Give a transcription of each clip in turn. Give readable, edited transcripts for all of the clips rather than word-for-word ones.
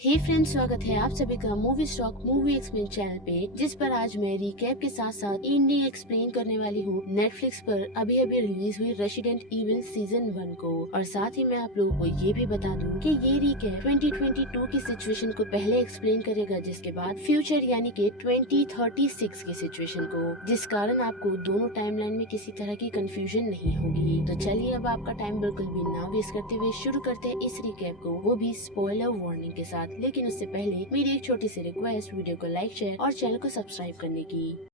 हे friends, स्वागत है आप सभी का movie stock movie explain channel पे, जिस पर आज मैं रिकैप के साथ साथ एंडिंग एक्सप्लेन करने वाली हूँ नेटफ्लिक्स पर अभी अभी रिलीज हुई रेसिडेंट इविल सीजन 1 को। और साथ ही मैं आप लोगों को ये भी बता दूं कि ये रिकैप 2022 की सिचुएशन को पहले एक्सप्लेन करेगा, जिसके बाद फ्यूचर यानी कि 2036 की सिचुएशन को, जिस कारण आपको दोनों टाइमलाइन में किसी तरह की कंफ्यूजन नहीं होगी। तो चलिए अब आपका टाइम बिल्कुल भी ना वेस्ट करते हुए शुरू करते हैं इस रिकैप को, वो भी स्पॉइलर वार्निंग के साथ। लेकिन उससे पहले मेरी एक छोटी सी रिक्वेस्ट, वीडियो को लाइक, शेयर और चैनल को सब्सक्राइब करने की।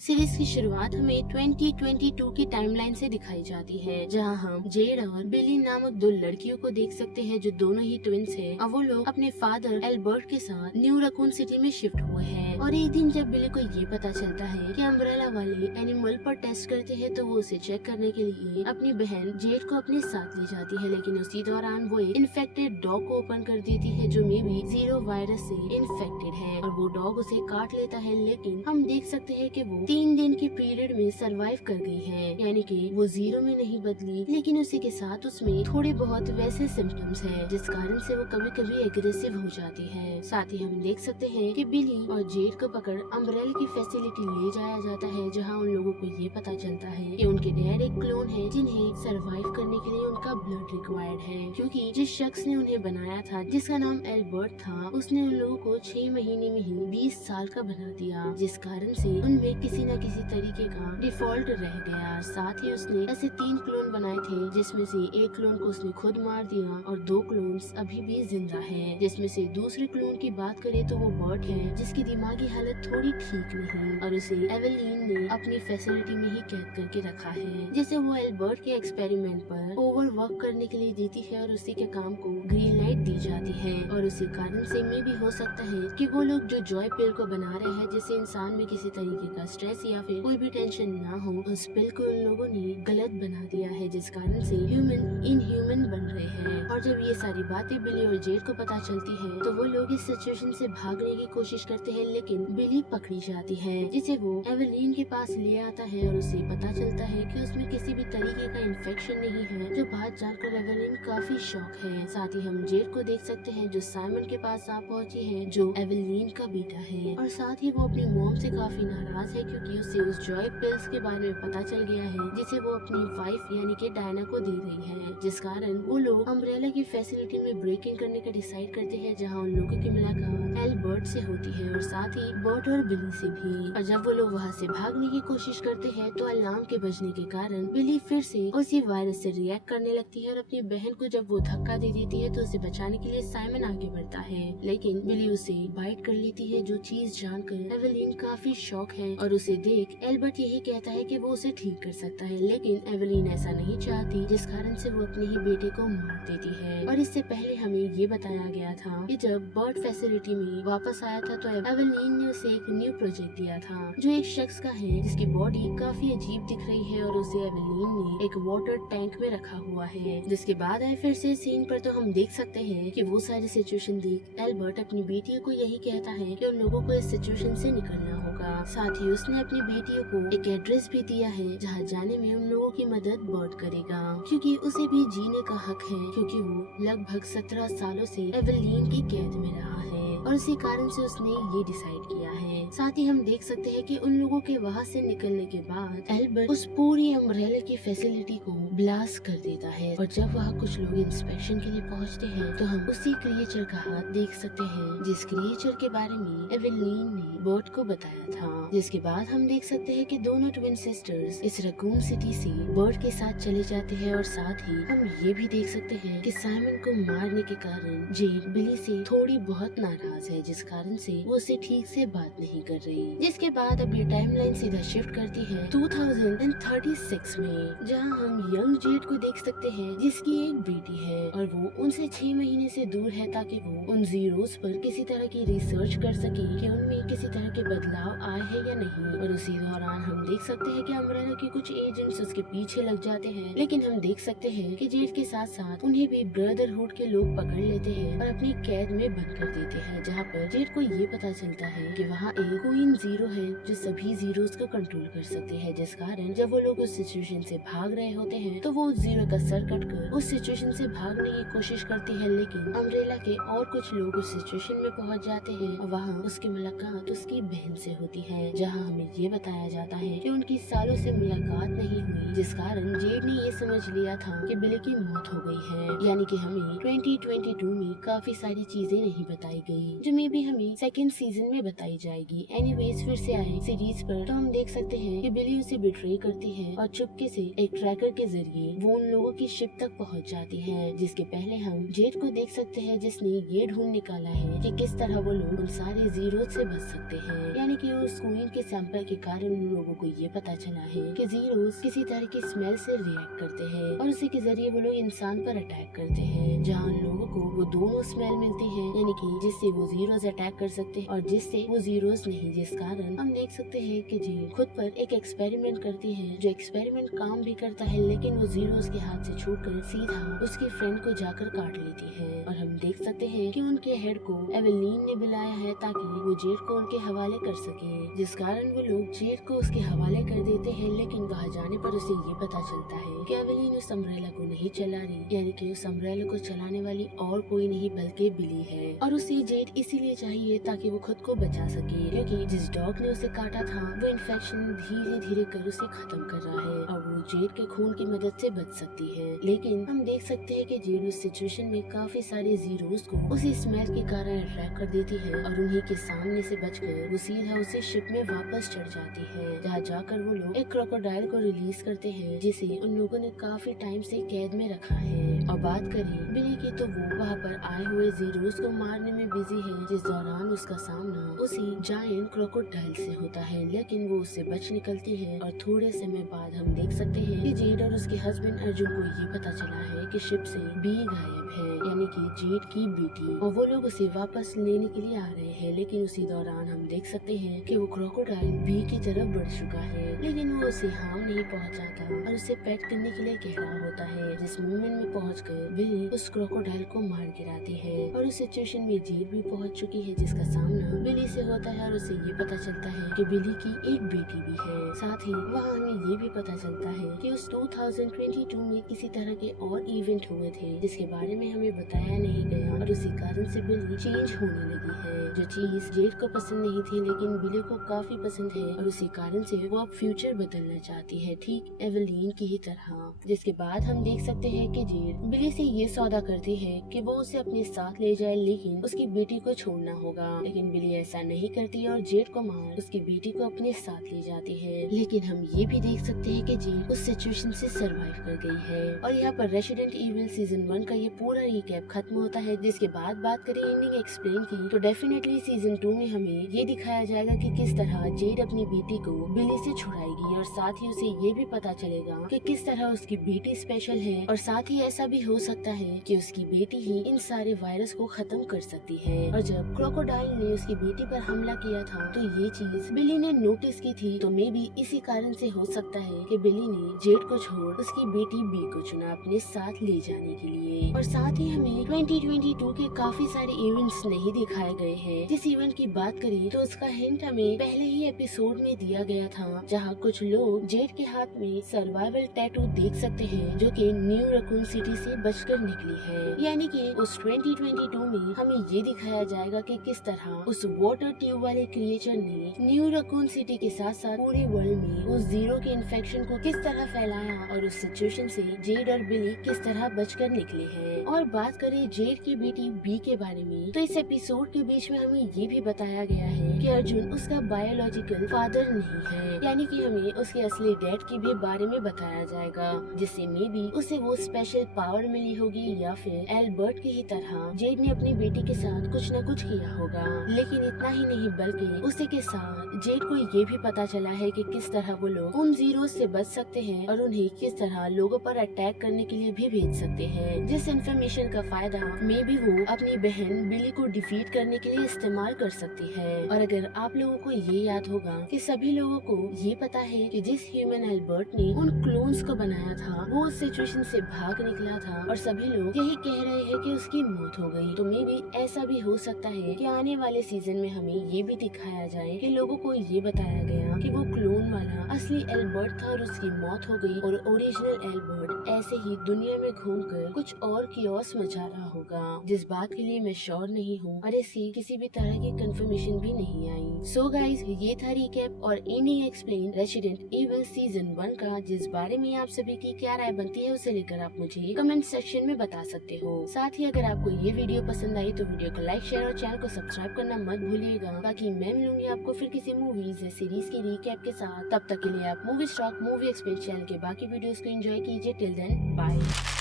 सीरीज की शुरुआत हमें 2022 की टाइमलाइन से दिखाई जाती है, जहां हम जेड और बिली नामक दो लड़कियों को देख सकते हैं, जो दोनों ही ट्विंस हैं और वो लोग अपने फादर एल्बर्ट के साथ न्यू रकून सिटी में शिफ्ट हुए हैं। और एक दिन जब बिली को ये पता चलता है कि अम्ब्रेला वाले एनिमल पर टेस्ट करते हैं, तो वो उसे चेक करने के लिए अपनी बहन जेड को अपने साथ ले जाती है। लेकिन उसी दौरान वो एक इन्फेक्टेड डॉग को ओपन कर देती है, जो मे बी जीरो वायरस से इन्फेक्टेड है, और वो डॉग उसे काट लेता है। लेकिन हम देख सकते हैं कि वो 3 दिन के पीरियड में सरवाइव कर गई है, यानी कि वो जीरो में नहीं बदली, लेकिन उसी के साथ उसमें थोड़े बहुत वैसे सिम्टम्स हैं, जिस कारण से वो कभी कभी एग्रेसिव हो जाती है। साथ ही हम देख सकते हैं कि बिली और जेड को पकड़ अम्ब्रेला की फैसिलिटी ले जाया जाता है, जहां उन लोगों को ये पता चलता है कि उनके डैड एक क्लोन है, जिन्हें सरवाइव करने के लिए उनका ब्लड रिक्वायर्ड है, क्योंकि जिस शख्स ने उन्हें बनाया था, जिसका नाम एल्बर्ट था, उसने उन लोगों को 6 महीने में ही 20 साल का बना दिया, जिस कारण से उनमें किसी न किसी तरीके का डिफॉल्ट रह गया। साथ ही उसने ऐसे 3 क्लोन बनाए थे, जिसमें से एक क्लोन को उसने खुद मार दिया और 2 क्लोन्स अभी भी जिंदा हैं, जिसमें से दूसरे क्लोन की बात करें तो वो बर्ट है, जिसकी दिमागी हालत थोड़ी ठीक नहीं, और उसे एवेलिन ने अपनी फैसिलिटी में ही कैद करके रखा है, जिसे वो एल्बर्ट के एक्सपेरिमेंट पर ओवर वर्क करने के लिए देती है, और उसी के काम को ग्रीन लाइट दी जाती है। और उसी कारण से में भी हो सकता है कि वो लोग जो जॉय पिल को बना रहे हैं, जिससे इंसान में किसी तरीके का स्ट्रेस या फिर कोई भी टेंशन ना हो, उस पिल को उन लोगों ने गलत बना दिया है, जिस कारण से ह्यूमन इनह्यूमन बन रहे हैं। और जब ये सारी बातें बिली और जेड को पता चलती है, तो वो लोग इस सिचुएशन से भागने की कोशिश करते हैं, लेकिन बिली पकड़ी जाती है, जिसे वो एवेलिन के पास ले आता है, और उसे पता चलता है कि उसमें किसी भी तरीके का इन्फेक्शन नहीं है, जो बात जानकर एवेलिन काफी शॉक है। साथ ही हम जेड को देख सकते हैं, जो साइमन के पास आ पहुंची है, जो एवेलिन का बेटा है, और साथ ही वो अपनी मॉम से काफी नाराज है, क्योंकि उसे उस जॉय पिल्स के बारे में पता चल गया है, जिसे वो अपनी वाइफ यानी कि डायना को दे रही है, जिस कारण वो लोग अम्ब्रेला की फैसिलिटी में ब्रेकिंग करने का डिसाइड करते हैं, जहां उन लोगों की मुलाकात एल्बर्ट से होती है, और साथ ही बर्ट और बिली से भी। और जब वो लोग वहां से भागने की कोशिश करते हैं, तो अलार्म के बजने के कारण बिली फिर से उसी वायरस से रिएक्ट करने लगती है, और अपनी बहन को जब वो धक्का दे देती है, तो उसे बचाने के लिए साइमन आगे बढ़ता है, लेकिन बिली उसे बाइट कर लेती है, जो चीज जानकर एवेलिन काफी शॉक है। और उसे देख एल्बर्ट यही कहता है कि वो उसे ठीक कर सकता है, लेकिन एवेलिन ऐसा नहीं चाहती, जिस कारण से वो अपने ही बेटे को मार देती है। और इससे पहले हमें ये बताया गया था कि जब बर्ट फैसिलिटी में वापस आया था, तो एवेलिन ने उसे एक न्यू प्रोजेक्ट दिया था, जो एक शख्स का है, जिसकी बॉडी काफी अजीब दिख रही है, और उसे एवेलिन ने एक वाटर टैंक में रखा हुआ है। जिसके बाद आए फिर से सीन पर, तो हम देख सकते हैं कि वो सारी सिचुएशन देख एल्बर्ट अपनी बेटियों को यही कहता है कि उन लोगों को इस सिचुएशन से निकलना होगा। साथ ही उसने अपनी बेटियों को एक एड्रेस भी दिया है, जहाँ जाने में उन लोगों की मदद बर्ट करेगा, क्योंकि उसे भी जीने का हक है, क्योंकि वो लगभग 17 सालों से एवेलिन की कैद में रहा है, और इसी कारण से उसने ये डिसाइड किया है। साथ ही हम देख सकते हैं कि उन लोगों के वहाँ से निकलने के बाद एल्बर्ट उस पूरी अम्ब्रेला की फैसिलिटी को ब्लास्ट कर देता है, और जब वहाँ कुछ लोग इंस्पेक्शन के लिए पहुँचते हैं, तो हम उसी क्रिएचर का हाथ देख सकते हैं, जिस क्रिएचर के बारे में एवेलिन ने बर्ट को बताया था। जिसके बाद हम देख सकते हैं कि दोनों ट्विन सिस्टर्स इस रकून सिटी से बर्ट के साथ चले जाते हैं, और साथ ही हम ये भी देख सकते हैं कि साइमन को मारने के कारण जेड बिली से थोड़ी बहुत नाराज है, जिस कारण से वो उसे ठीक से बात नहीं कर रही। जिसके बाद अब ये टाइमलाइन सीधा शिफ्ट करती है 2036 में, जहां हम यंग जेड को देख सकते हैं, जिसकी एक बेटी है, और वो उनसे 6 महीने से दूर है, ताकि वो उन जीरोस पर किसी तरह की रिसर्च कर सके कि उनमें किसी तरह के बदलाव आए हैं या नहीं। और उसी दौरान हम देख सकते हैं कि अम्ब्रेला के कुछ एजेंट्स उसके पीछे लग जाते हैं, लेकिन हम देख सकते हैं कि जेड के साथ साथ उन्हें भी ब्रदरहुड के लोग पकड़ लेते हैं और अपनी कैद में बंद कर देते हैं, है जहाँ पर जेड को ये पता चलता है कि वहाँ एक क्वीन जीरो है जो सभी जीरोस को कंट्रोल कर सकती है, जिस कारण जब वो लोग उस सिचुएशन से भाग रहे होते हैं तो वो उस जीरो का सर कटकर उस सिचुएशन से भागने की कोशिश करती है। लेकिन अम्ब्रेला के और कुछ लोग उस सिचुएशन में पहुंच जाते हैं और वहाँ उसकी मुलाकात उसकी बहन से होती है, जहाँ हमें ये बताया जाता है कि उनकी सालों से मुलाकात नहीं हुई, जिस कारण जेड ने ये समझ लिया था कि बिली की मौत हो गई है। यानी कि हमें 2022 में काफी सारी चीजें नहीं बताई गई जो मे भी हमें सेकंड सीजन में बताई जाएगी। एनीवेज फिर से आए सीरीज पर तो हम देख सकते हैं कि बिली उसे बिट्रे करती है और चुपके से एक ट्रैकर के जरिए वो उन लोगों की शिप तक पहुंच जाती है, जिसके पहले हम जेड को देख सकते हैं जिसने ये ढूंढ निकाला है कि किस तरह वो लोग उन सारे जीरो से बच सकते हैं। यानी कि उस क्वीन के सैंपल के कारण उन लोगों को ये पता चला है कि जीरोस किसी तरह की स्मेल से रिएक्ट करते हैं और उसी के जरिए वो लोग इंसान पर अटैक करते हैं, जहाँ उन लोगों को वो दोनों स्मेल मिलती है, यानी कि जिससे वो जीरोस अटैक कर सकते हैं और जिससे वो जीरोस नहीं, जिस कारण हम देख सकते हैं कि जी खुद पर एक एक्सपेरिमेंट करती है जो एक्सपेरिमेंट काम भी करता है, लेकिन वो जीरोस के हाथ से छूटकर सीधा उसकी फ्रेंड को जाकर काट लेती है। और हम देख सकते हैं कि उनके हेड को एवेलीन ने बुलाया है ताकि वो जेड को उनके हवाले कर सके, जिस कारण वो लोग जेड को उसके हवाले कर देते हैं। लेकिन वहाँ जाने पर उसे ये पता चलता है कि एवेलीन उस अम्ब्रेला को नहीं चला रही, यानी कि उस अम्ब्रेला को चलाने वाली और कोई नहीं बल्कि बिली है और उसे जेड इसीलिए चाहिए ताकि वो खुद को बचा सके, क्योंकि जिस डॉग ने उसे काटा था वो इन्फेक्शन धीरे धीरे कर उसे खत्म कर रहा है और वो जेड के खून की मदद से बच सकती है। लेकिन हम देख सकते हैं कि जेड उस सिचुएशन में काफी सारे जीरोस को उसी स्मेल के कारण अट्रैक्ट कर देती है और उन्हीं के सामने से बचकर वो सीधा उसी शिप में वापस चढ़ जाती है, जहाँ जाकर वो लोग एक क्रोकोडाइल को रिलीज करते हैं जिसे उन लोगों ने काफी टाइम से कैद में रखा है। और बात करें बिली की तो वो वहाँ पर आए हुए जीरोस को मारने में बिजी है, जिस दौरान उसका सामना उसी जायंट क्रोकोडाइल से होता है, लेकिन वो उससे बच निकलती है। और थोड़े समय बाद हम देख सकते हैं कि जेड और उसके हस्बैंड अर्जुन को ये पता चला है कि शिप से बी गायब है, यानी कि जेड की बेटी, और वो लोग उसे वापस लेने के लिए आ रहे हैं। लेकिन उसी दौरान हम देख सकते हैं कि वो क्रोकोडाइल बी की तरफ बढ़ चुका है, लेकिन वो उसे हार्म नहीं पहुंचाता और उसे पेट करने के लिए कह रहा होता है, जिस मूवमेंट में पहुंचकर बिली उस क्रोकोडाइल को मार गिराती है। और उस सिचुएशन में जेड भी पहुंच चुकी है जिसका सामना बिली से होता है और उसे ये पता चलता है कि बिली की एक बेटी भी है। साथ ही वहाँ हमें ये भी पता चलता है कि उस 2022 में किसी तरह के और इवेंट हुए थे जिसके बारे में हमें बताया नहीं गया और उसी कारण से बिली चेंज होने लगी है, जो चीज जेड को पसंद नहीं थी लेकिन बिली को काफी पसंद है और उसी कारण से वो अब फ्यूचर बदलना चाहती है, ठीक एवेलीन की ही तरह। जिसके बाद हम देख सकते हैं कि जेड बिली से ये सौदा करती है कि वो उसे अपने साथ ले जाए लेकिन उसकी बेटी को छोड़ना होगा, लेकिन बिली ऐसा नहीं करती और जेड को मार उसकी बेटी को अपने साथ ले जाती है। लेकिन हम ये भी देख सकते हैं कि जेड उस सिचुएशन से सरवाइव कर गई है। और यहाँ पर रेसिडेंट इविल सीजन 1 का ये पूरा रिकैप खत्म होता है। जिसके बाद बात करें एंडिंग एक्सप्लेन की तो डेफिनेटली सीजन 2 में हमें ये दिखाया जाएगा कि किस तरह जेड अपनी बेटी को बिली से छुड़ाएगी और साथ ही उसे ये भी पता चलेगा कि किस तरह उसकी बेटी स्पेशल है और साथ ही ऐसा भी हो सकता है कि उसकी बेटी ही इन सारे वायरस को खत्म कर सकती है। और जब क्रोकोडाइल ने उसकी बेटी पर हमला किया था तो ये चीज बिली ने नोटिस की थी, तो मे भी इसी कारण से हो सकता है कि बिली ने जेड को छोड़ उसकी बेटी बी को चुना अपने साथ ले जाने के लिए। और साथ ही हमें 2022 के काफी सारे इवेंट्स नहीं दिखाए गए हैं। जिस इवेंट की बात करें तो उसका हिंट हमें पहले ही एपिसोड में दिया गया था, जहाँ कुछ लोग जेड के हाथ में सर्वाइवल टैटू देख सकते हैं जो कि न्यू रकून सिटी से बचकर निकली है। यानी कि उस 2022 में हमें ये दिखाया जाएगा कि किस तरह उस वाटर ट्यूब वाले क्रिएचर ने न्यू रकून सिटी के साथ साथ पूरे वर्ल्ड में उस जीरो के इन्फेक्शन को किस तरह फैलाया और उस सिचुएशन से जेड और बिली किस तरह बचकर निकले हैं। और बात करें जेड की बेटी बी के बारे में तो इस एपिसोड के बीच में हमें ये भी बताया गया है कि अर्जुन उसका बायोलॉजिकल फादर नहीं है, यानी कि हमें उसके असली डैड के भी बारे में बताया जाएगा, जिससे मे भी उसे वो स्पेशल पावर मिली होगी या फिर एल्बर्ट की ही तरह जेड ने अपनी बेटी के साथ कुछ न कुछ किया होगा। लेकिन इतना ही नहीं बल्कि उसी के साथ जेड को ये भी पता चला है कि किस तरह वो लोग उन जीरो से बच सकते हैं और उन्हें किस तरह लोगों पर अटैक करने के लिए भी भेज सकते हैं, जिस इन्फॉर्मेशन का फायदा मे भी वो अपनी बहन बिली को डिफीट करने के लिए इस्तेमाल कर सकती है। और अगर आप लोगों को ये याद होगा कि सभी लोगों को ये पता है कि जिस ह्यूमन एल्बर्ट ने उन क्लोन्स को बनाया था वो उस सिचुएशन से भाग निकला था और सभी लोग यही कह रहे हैं कि उसकी मौत हो गई, तो मे भी ऐसा भी हो सकता है कि आने वाले सीजन में हमें ये भी दिखाया जाए कि लोगों को ये बताया गया कि वो क्लोन वाला असली एल्बर्ट था और उसकी मौत हो गई और ओरिजिनल एल्बर्ट ऐसे ही दुनिया में घूमकर कुछ और कियोस मचा रहा होगा, जिस बात के लिए मैं श्योर नहीं हूँ और ऐसी किसी भी तरह की कंफर्मेशन भी नहीं आई। सो गाइस, ये था रिकैप और इन्हीं एक्सप्लेन रेसिडेंट इविल सीजन 1 का, जिस बारे में आप सभी की क्या राय बनती है उसे लेकर आप मुझे कमेंट सेक्शन में बता सकते हो। साथ ही अगर आपको ये वीडियो पसंद आई तो वीडियो को लाइक, शेयर और चैनल को सब्सक्राइब करना मत भूलिएगा। बाकी मैं मिलूंगी आपको फिर किसी मूवीज या सीरीज की रिकैप के साथ। तब तक के लिए आप movie stock movie explain channel के बाकी वीडियोस को एंजॉय कीजिए। Till then bye.